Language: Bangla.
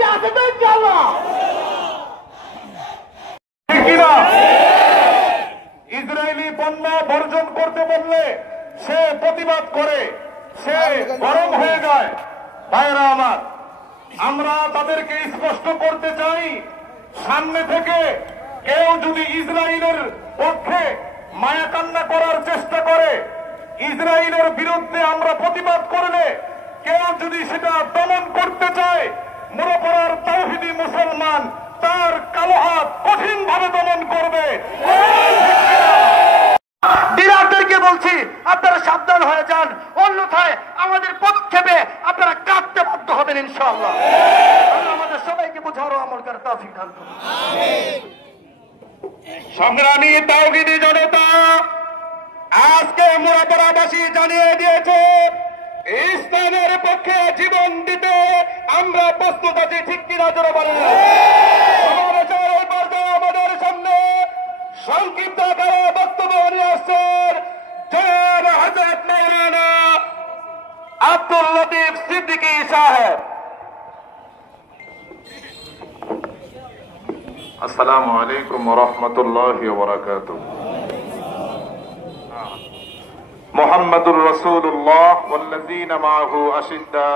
সাথে আছে তো ইনশাআল্লাহ। ঠিক কিনা? ইসরায়েলি পণ্য বর্জন করতে বললে সে প্রতিবাদ করে, সে গরম হয়ে যায়। ভাইরা আমার, আমরা তাদেরকে স্পষ্ট করতে চাই, সামনে থেকে কেউ যদি ইসরায়েলের পক্ষে মায়া কান্না করার চেষ্টা করে, ইসরায়েলের বিরুদ্ধে আমরা প্রতিবাদ করলে, কেউ যদি সেটা দমন করতে চায়, মুরাপাড়ার তাওহীদি মুসলমান তার কালো হাত কঠিন ভাবে দমন করবে। ডিলারদেরকে বলছি, আপনারা সাবধান হয়ে যান, অন্যথায় আমাদের পক্ষে আপনারা কাটতে বাধ্য হবেন ইনশাআল্লাহ। আমাদের সবাইকে বুঝারও আমল করার তৌফিক দান করুন। সংগ্রামী তাওহীদি জনতা, আজকে মুরাপাড়াবাসী জানিয়ে দিয়েছে ইসলামের পক্ষে জীবন দিতে আমরা প্রস্তুত আছি। ঠিক কিনা জোরে বলেন? সমাবেশের এই পর্যায়ে আমাদের সামনে সংক্ষিপ্ত আকারে বক্তব্য নিয়ে আসছেন জনাব হযরত মাওলানা আব্দুল লতিফ সিদ্দিকী সাহেব। আসসালামু আলাইকুম ওয়া রাহমাতুল্লাহি ওয়া বারাকাতুহু। মুহাম্মাদুর রাসূলুল্লাহ ওয়াল্লাযীনা মাআহু আশিদ্দা